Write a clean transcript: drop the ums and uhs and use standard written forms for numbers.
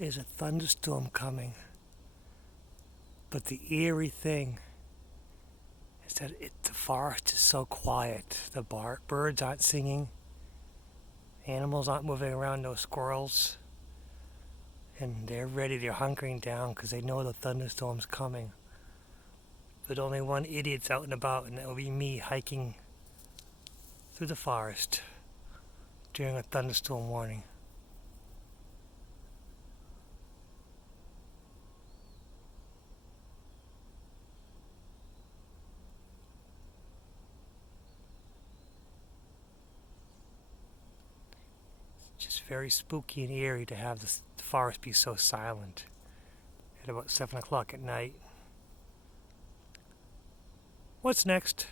is a thunderstorm coming. But the eerie thing is that the forest is so quiet. The birds aren't singing. Animals aren't moving around, no squirrels. And they're ready, they're hunkering down because they know the thunderstorm's coming. But only one idiot's out and about, and that will be me hiking through the forest during a thunderstorm warning. It's just very spooky and eerie to have the forest be so silent at about 7 o'clock at night. What's next?